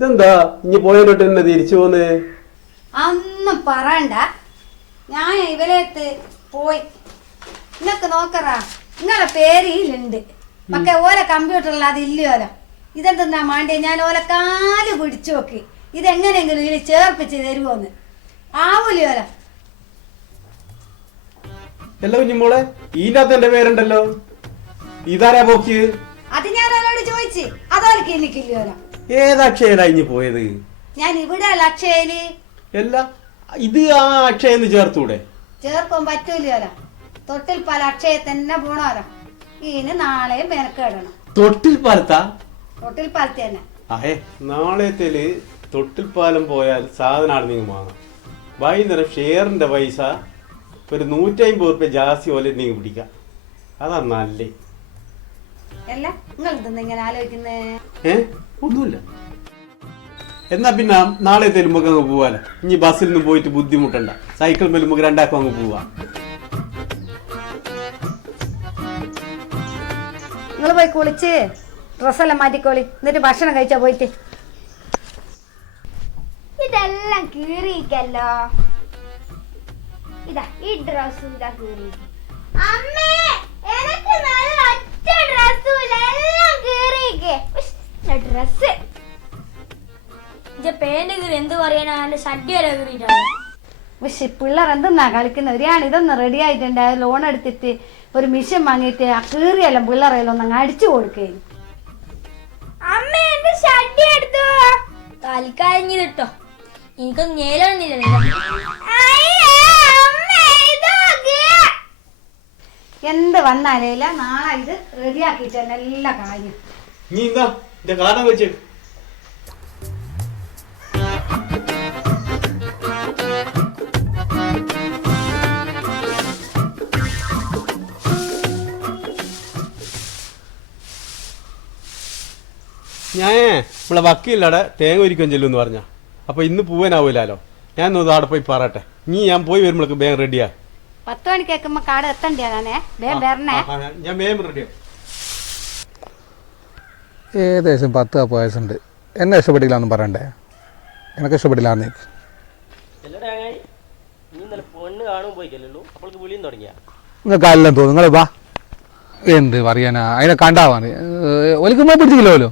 ഇതെന്താ? ഇനി പോയിട്ട് തന്നെ തിരിച്ചു പോന്ന്? അന്നും പറയണ്ട. ഞാൻ ഇവലേത്ത് പോയി. നിനക്ക് നോക്കറാ. നിങ്ങളെ പേരിയിലുണ്ട് ഇതിലുണ്ട് ഓരോ ഓല കമ്പ്യൂട്ടറിൽ അത് ഇല്ലയോല ഇതെന്തെന്നാ മാണ്ടിയ ഞാൻ ഓല കാൽ പിടിച്ചു നോക്കി. ഇതെങ്ങനെയെങ്കിലും ഇതിൽ ചേർപ്പിച്ച് തരുമോന്ന് ആവൂലയോല അല്ല കുഞ്ഞുമോളെ ഇതിനകത്ത് എന്റെ പേരുണ്ടല്ലോ. ഇതാരാ പോക്ക് അത് ഞാൻ ഒരാളോട് ചോദിച്ചു. അതോലക്ക് എനിക്കില്ലയോല ഏതക്ഷയല്ല ഇനി പോയത്? ഞാൻ ഇവിടെ ലക്ഷയിൽ അല്ല ഇത് ആ അക്ഷയെന്ന് ചേർത്തൂടെ? ചേർക്കാൻ പറ്റൂല തൊട്ടിൽ പാല അക്ഷയ തന്നെ പോണോലോ. ഇതിന് നാളെ മെനക്കേടണം. തൊട്ടിൽ പാലത്താ? തൊട്ടിൽ പാലത്തെ തന്നെ. അഹേ നാളത്തേൽ തൊട്ടിൽ പാലം പോയാൽ സാധനമാണ് നിങ്ങൾ വാങ്ങാം. വൈകുന്നേരം ഷെയറിന്റെ പൈസ ഒരു നൂറ്റി അമ്പത് റുപ്യ ജാസ്തി പോലെ നീ പിടിക്കാം. അതാ നല്ലേ. അല്ല നിങ്ങൾ ഇതെന്താ ഇങ്ങനെ ആലോചിക്കുന്നേ? ഏ? ഒന്നുമില്ല. എന്നാ പിന്നെ നാളെ നമുക്ക് അങ്ങ് പോവാല. ഇനി ബസ്സിൽ നിന്ന് പോയിട്ട് ബുദ്ധിമുട്ടണ്ട. സൈക്കിൾ മെലുമ്പോ രണ്ടാക്കും അങ്ങ് പോവാ. നിങ്ങൾ പോയി കുളിച്ച്. ഡ്രസ്സെല്ലാം മാറ്റിക്കോളി. എന്നിട്ട് ഭക്ഷണം കഴിച്ചാ പോയിട്ട്. ഇതെല്ലാം കീറിയിക്കല്ലോ ഇതാ ഈ ഡ്രസ്സും ഇതാ കീറി അമ്മേ എനിക്ക് നല്ല ഒറ്റ ഡ്രസ്സും ഇല്ല എല്ലാം കീറിയിക്കേ ഡ്രസ്സ്. പേന്റ് കീറി എന്ത് പറയാനാ എന്റെ ഷഡ്ഡി വരെ കീറിയിട്ടാണ് പക്ഷെ പിള്ളേർ എന്തെന്നാ കളിക്കുന്നത്? ഒരാണ് ഇതൊന്ന് റെഡി ആയിട്ടുണ്ട്. ലോൺ എടുത്തിട്ട് ഒരു മിഷൻ വാങ്ങിയിട്ട് ആ കീറിയെല്ലാം പിള്ളേരെല്ലാം ഒന്ന് അങ്ങ് അടിച്ചു കൊടുക്കേ. അമ്മ എന്റെ ഷഡ്ഡി എടുത്തു? തൽക്കാലം എന്ത് വന്നാലേല നാളെ ഇത് റെഡിയാക്കിയിട്ട് ആക്കിട്ടല്ല എല്ലാ കാര്യം. നീ എന്താ? എന്റെ കാരണം വെച്ച് ഞാൻ ഇവിടെ വക്കീലടെ തേങ്ങ ഒരിക്കാൻ ചെല്ലുമെന്ന് പറഞ്ഞ. അപ്പൊ ഇന്ന് പോവാനാവൂലോ ഞാൻ ഒന്ന് അവിടെ പോയി പറയട്ടെ നീ ഞാൻ പോയി വരുമ്പോഴേക്ക് വേഗം റെഡിയാ പത്ത് മണിക്ക് കേൾക്കുമ്പോ കാട് എത്തണ്ടേ വേഗം വരണേ. ഞാൻ വേഗം റെഡിയാ ഏകദേശം പത്ത് കപ്പ് വയസ്സുണ്ട്. എന്നെ ഇഷ്ടപ്പെട്ടില്ലാന്ന് പറയണ്ടേ? എനക്ക് ഇഷ്ടപ്പെട്ടില്ല നീക്ക് നിങ്ങൾക്ക് എല്ലാം തോന്നും നിങ്ങൾ വാ. എന്ത് പറയാനാ? അതിനെ കണ്ടാ ഒലിക്ക് ഒലിക്കുമ്പോ പിടിച്ചില്ലല്ലോ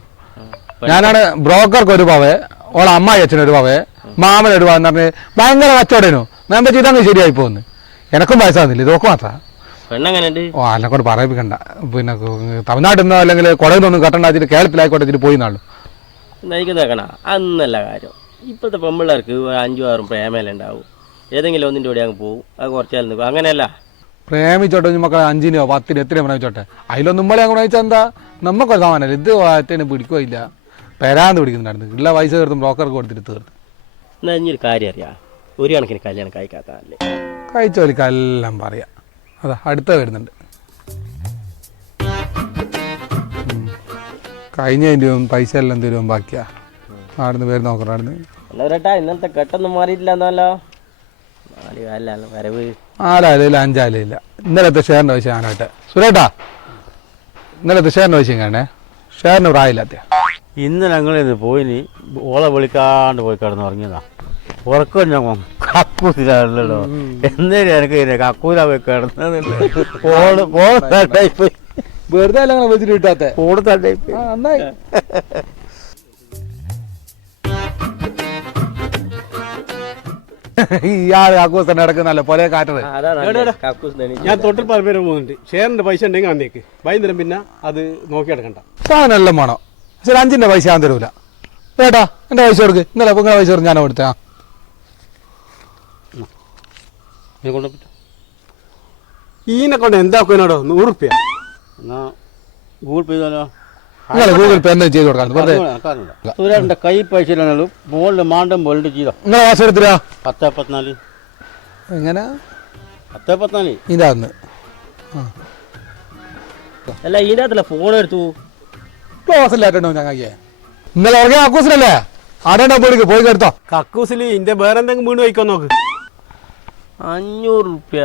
ഞാനാണ് ബ്രോക്കർക്ക് ഒരു പവേ. ഓളെ അമ്മായി അച്ഛൻ ഒരു പവേ. മാമൻ ഒരു പവെന്ന് പറഞ്ഞ് ഭയങ്കര കച്ചവടനോ. ഞാൻ ഇതങ്ങ് ശരിയായി പോകുന്നു എനക്കും വയസ്സാകുന്നില്ല ഇതൊക്കെ മാത്രം. പെണ്ണെങ്ങനെയുണ്ട് ഓ എന്നെ കൊണ്ട് പറയിപ്പിക്കണ്ട. പിന്നെ തമിഴ്നാട്ടിൽ നിന്നോ അല്ലെങ്കിൽ കുടകിൽ നിന്നൊന്നും കട്ടണ്ട വെച്ചിട്ട് കേരളത്തിലായിക്കോട്ടെ ഇതിന് പോയി നാളു. എനിക്ക് അന്നല്ല കാര്യം. ഇപ്പോഴത്തെ പെമ്പിള്ളേർക്ക് അഞ്ചു ആറും പ്രേമേല ഉണ്ടാവും ഏതെങ്കിലും ഒന്നിന്റെ കൂടെ അങ്ങ് പോകും അത് കുറച്ചാൽ നിൽക്കും അങ്ങനെയല്ല. പ്രേമിച്ചോട്ടെ നമുക്ക് അഞ്ചിനോ പത്തിനോ എത്രയോ പ്രേമിച്ചോട്ടെ അതിലൊന്നും നമ്മളെ അങ്ങ് വെച്ചാൽ എന്താ? നമുക്കൊരു സമാനമല്ല ഇത് വാറ്റന് പിടിക്കുകയില്ല പെരാന്ന് പിടിക്കുന്നുണ്ടായിരുന്നു. ഉള്ള പൈസ തീർത്തും ബ്രോക്കർക്ക് കൊടുത്തിട്ട് തീർത്ത്. എന്നാൽ ഇനിയൊരു കാര്യം അറിയാം. ഒരു കണക്കിന് കല്യാണം കഴിക്കാത്തതല്ലേ? കഴിച്ചോലിക്കെല്ലാം പറയാം. അതാ അടുത്ത വരുന്നുണ്ട്. കഴിഞ്ഞ കഴിഞ്ഞതിന്റെ പൈസ എല്ലാം തരും ബാക്കിയാ ആടുന്ന് പേര് നോക്കണം ആടുന്ന്. എന്നവരട്ടാ ഇന്നലത്തെ കെട്ടൊന്നും മാറിയിട്ടില്ല വരവ്. നാലാലില്ല അഞ്ചാലില്ല ഇന്നലത്തെ ഷെയറിന്റെ പൈസ ഞാനാട്ടെ. സുരേട്ടാ ഇന്നലത്തെ ഷെയറിന്റെ പൈസ കാണേ ഷെയറിന് പ്രായമില്ലാത്ത. ഇന്ന് ഞങ്ങളിന്ന് പോയിനി ഓളെ വിളിക്കാണ്ട് പോയി കിടന്ന് ഉറങ്ങിയതാ. ഉറക്കം ഞാൻ കക്കൂസിലാണല്ലോ. എന്തേലും എനിക്ക് കക്കൂല പോയി ഓൾ ഓളായി പോയി. വെറുതെ അല്ല അങ്ങനെ വെച്ചിട്ട് കിട്ടാത്ത കൂടുതലായി പോയി. ആ നന്നായി. ഇയാൾ ആഘോഷം നടക്കുന്നല്ലോ പോലെ കാറ്റത് ഞാൻ തൊട്ടിൽ പല വരെ പോകുന്നുണ്ട്. ഷെയറിന്റെ പൈസ ഉണ്ടെങ്കിൽ അന്നേക്ക് വൈകുന്നേരം പിന്നെ അത് നോക്കി എടുക്കണ്ട. സാധനം എല്ലാം വേണോ. ശരി അഞ്ചിന്റെ പൈസ ഞാൻ തരൂല. ഏട്ടാ എന്റെ പൈസ കൊടുക്ക്. ഇന്നലെ നിങ്ങളെ പൈസ കൊടുത്ത് ഞാൻ കൊടുത്തേ ആ നീ കൊണ്ടുപോയി ഈനെ കൊണ്ട് എന്താക്കുവാനോടോ? നൂറുപ്യ. എന്നാ ഗൂഗിൾ പേ ചെയ്താലോ? ഗൂഗിൾ പേ എന്താ ചെയ്ത് കൊടുക്കാൻ വെറുതെ. സൂര്യാന്റെ കൈ പൈസ ഇല്ലാന്നുള്ളൂ ബോളിൽ മാണ്ടം ബോളിട്ട് ചെയ്തോ നിങ്ങളെ പൈസ എടുത്തിരാ പത്ത് പത്തിനാല് എങ്ങനെ? പത്ത് പത്തിനാല് ഇതിന്റെ അല്ല ഇതിന്റെ അകത്തല്ല ഫോൺ എടുത്തു ക്ലോസ് ഞങ്ങൾക്ക് ഇന്നലെ ഉറങ്ങിയ കക്കൂസിലല്ലേ? ആടേണ്ട പോയി കെടുത്തോ. കക്കൂസിൽ ഇന്റെ വേറെന്തെങ്കിലും വീണ് വയ്ക്കാൻ നോക്ക്. അഞ്ഞൂറ് റുപ്യ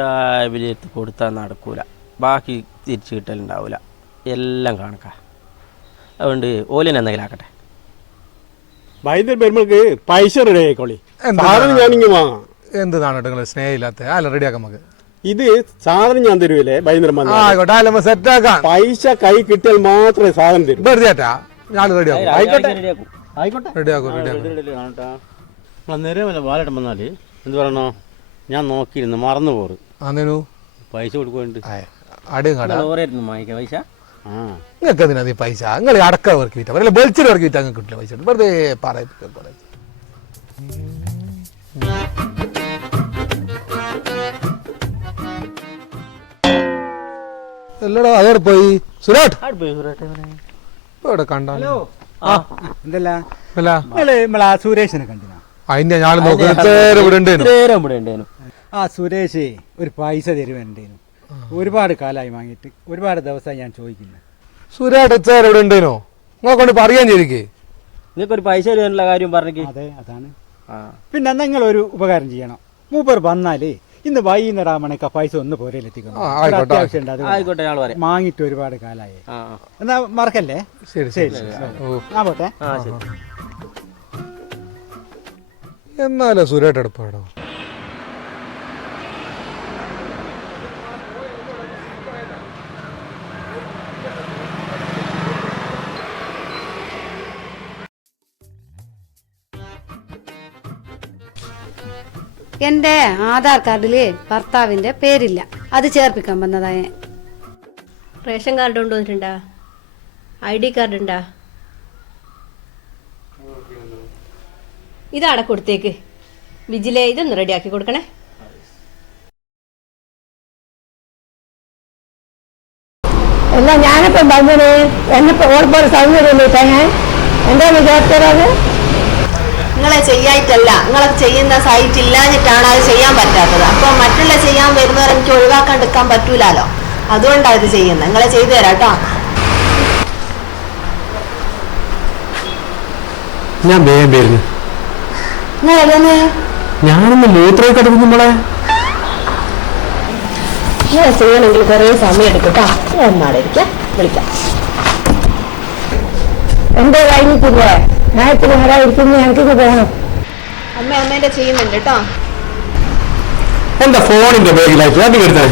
വിലയിരുത്തി കൊടുത്താൽ നടക്കൂല. ബാക്കി തിരിച്ച് കിട്ടലുണ്ടാവില്ല എല്ലാം കാണുക. അതുകൊണ്ട് ഓലിനെ എന്തെങ്കിലും ആക്കട്ടെ. വൈകുന്നേരം വരുമ്പോൾക്ക് പൈസ റെഡി ആയിക്കോളി. സാധനം ഞാനിങ്ങ് വാങ്ങാം. എന്താണ് നിങ്ങൾ സ്നേഹമില്ലാത്ത. അല്ല റെഡിയാക്കാം നമുക്ക്. ഇത് സാധനം ഞാൻ തരുമല്ലേ വൈകുന്നേരം ആ വന്നാൽ ആയിക്കോട്ടെ അല്ല നമുക്ക് സെറ്റാക്കാം പൈസ കൈ കിട്ടിയാൽ മാത്രമേ സാധനം തരൂ. വെറുതെ ആട്ടാ. ഞാൻ റെഡിയാക്കും ആയിക്കോട്ടെ. റെഡി ആക്കും. റെഡി ആക്കും നേരെ വാലട്ടം വന്നാൽ എന്ത് പറയണോ? ഞാൻ നോക്കിയിരുന്നു മറന്നു പോറ്. അന്നേനു പൈസ കൊടുക്കുന്നുണ്ട് വാങ്ങിക്കാം പൈസ? നിങ്ങൾക്ക് നീ പൈസ? നിങ്ങൾ അടക്ക വർക്ക് വിറ്റാ വെളിച്ചിട്ട് വർക്ക് വിറ്റാ നിങ്ങൾക്ക് കിട്ടില്ല പൈസ? വെറുതെ പറയും എല്ലടോ അതോടെ പോയി? സുരേട്ട്. ഇവിടെ കണ്ടോ? എന്തല്ല? സുരേഷിനെ കണ്ടിനാ? അതിന്റെ ഞാൻ നോക്കുന്നത് ഇവിടെ ആ സുരേഷേ ഒരു പൈസ തരുവേണ്ടേനു ഒരുപാട് കാലമായി വാങ്ങിയിട്ട്. ഒരുപാട് ദിവസമായി ഞാൻ ചോദിക്കുന്നു. സുരേട്ട് ചേർ ഇവിടെ ഉണ്ടേനോ? നിങ്ങളെ കൊണ്ട് പറയാൻ ചെയ്തിരിക്കേ. നിങ്ങൾക്കൊരു പൈസ തരുവാനുള്ള കാര്യം പറഞ്ഞു അതെ അതാണ്. പിന്നെ നിങ്ങൾ ഒരു ഉപകാരം ചെയ്യണം. മൂപ്പർ വന്നാലേ ഇന്ന് വൈകുന്നേരം ആവണേക്ക് ആ പൈസ ഒന്ന് പോരയിലെത്തിക്കണം ആ, ആയിക്കോട്ടെ, വാങ്ങിയിട്ട് ഒരുപാട് കാലായി. എന്നാ മറക്കല്ലേ? ശരി ശരി ആ പോട്ടെ. എന്നാലോ സുരേട്ട് എടുപ്പാടോ? എന്റെ ആധാർ കാർഡിൽ ഭർത്താവിന്റെ പേരില്ല. അത് ചേർപ്പിക്കാൻ വന്നതാ ഞാൻ. റേഷൻ കാർഡ് കൊണ്ടുവന്നിട്ടുണ്ടാ ഐ ഡി കാർഡ് ഉണ്ടാ? ഇതാണ് കൊടുത്തേക്ക്. വിജിലെ ഇതൊന്ന് റെഡിയാക്കി കൊടുക്കണേ. എന്നാ ഞാനിപ്പം പറഞ്ഞത് എന്നിപ്പോ ഓർപ്പാട് സൗകര്യമില്ല തേങ്ങ എന്താ വിചാരിച്ചത് നിങ്ങളെ ചെയ്യായിട്ടല്ല നിങ്ങളെ ചെയ്യുന്ന സൈറ്റ് ഇല്ലാഞ്ഞിട്ടാണ് അത് ചെയ്യാൻ പറ്റാത്തത്. അപ്പൊ മറ്റുള്ള ചെയ്യാൻ വരുന്നവർ എനിക്ക് ഒഴിവാക്കാൻ എടുക്കാൻ പറ്റൂലല്ലോ അതുകൊണ്ടാണ് ഇത് ചെയ്യുന്നത്. നിങ്ങളെ ചെയ്തു തരാം കേട്ടോ. ഞാൻ വേഗം വരുന്നു ഞാനൊന്ന് മൂത്രമൊക്കെ എടുക്കുമ്പോളെ മോളെ. ചെയ്യണമെങ്കിൽ കുറേ സമയം എടുക്കട്ടോ കേട്ടോ. എന്നാടെ ഇരിക്കാം. വിളിക്കാം. എന്റെ കഴിഞ്ഞിട്ടില്ലേ? ഞാൻ ഇത്തിരി നേരം ഇരിക്കുന്നു എനിക്കിത് പോകണം അമ്മ അമ്മേന്റെ ചെയ്യുന്നുണ്ട് കേട്ടോ. എന്റെ ഫോണിന്റെ ബാഗിലായിട്ട് അത് എടുത്തേ.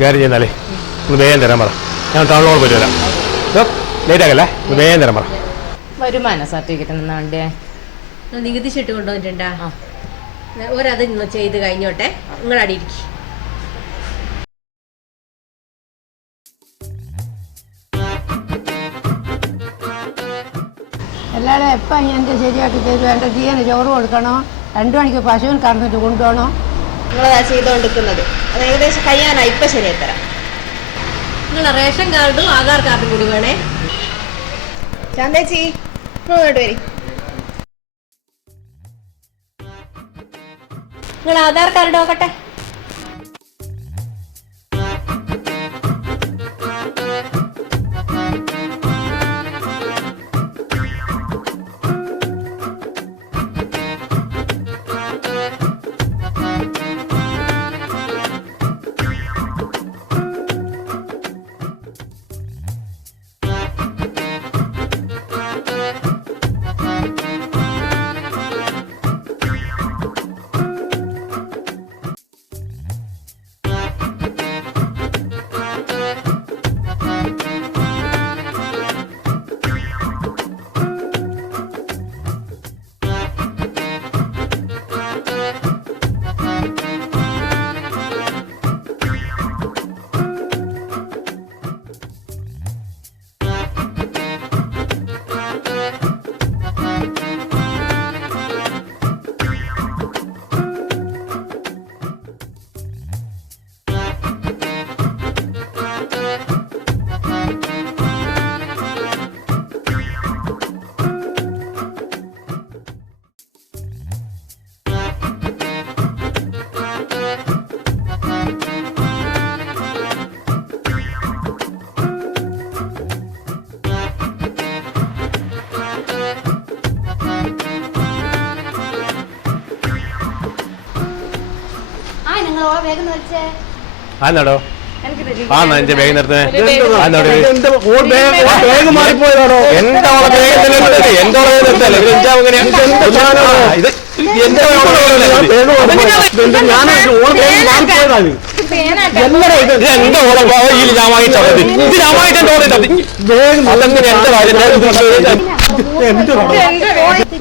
നീ കാര്യം ചെയ്യുന്നാലേ ഒന്ന് വേഗം തരാൻ പറ. ഞാൻ ടൗണിലോട് പോയിട്ട് വരാം ലേറ്റ് ആകല്ലേ? ഒന്ന് വേഗം തരാൻ പറ. വരുമാന സർട്ടിഫിക്കറ്റ് എന്നാ വണ്ടിയെ നികുതി ചീട്ട് കൊണ്ടുവന്നിട്ടുണ്ടാ? ഒരത് ഇന്ന് ചെയ്ത് കഴിഞ്ഞോട്ടെ. നിങ്ങളടി ഇരിക്കും. എല്ലാവരും എപ്പം ഞാൻ ശരിയാക്കി തരും എന്റെ ജീവന് ചോറ് കൊടുക്കണോ? രണ്ടു മണിക്ക് പശുവിന് കറന്നിട്ട് കൊണ്ടുപോകണോ? നിങ്ങളതാ ചെയ്തുകൊണ്ടിരിക്കുന്നത് അത് ഏകദേശം കഴിയാനായി. ഇപ്പൊ ശരിയായി തരാം. നിങ്ങളെ റേഷൻ കാർഡും ആധാർ കാർഡും കൂടി വേണേ. ചാന്തേച്ചി ഇങ്ങോട്ട് വരി. നിങ്ങൾ ആധാർ കാർഡ് നോക്കട്ടെ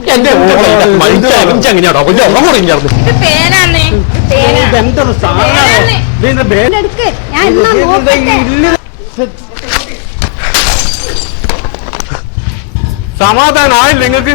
എന്റെ ബാഗ് അങ്ങനെയാണോ? കൊഞ്ചോ ഉറങ്ങുറങ്ങി ചേർന്ന് പേനാന്നേ ഇതെന്തൊരു സാധനം സമാധാനമായില്ല നിങ്ങൾക്ക്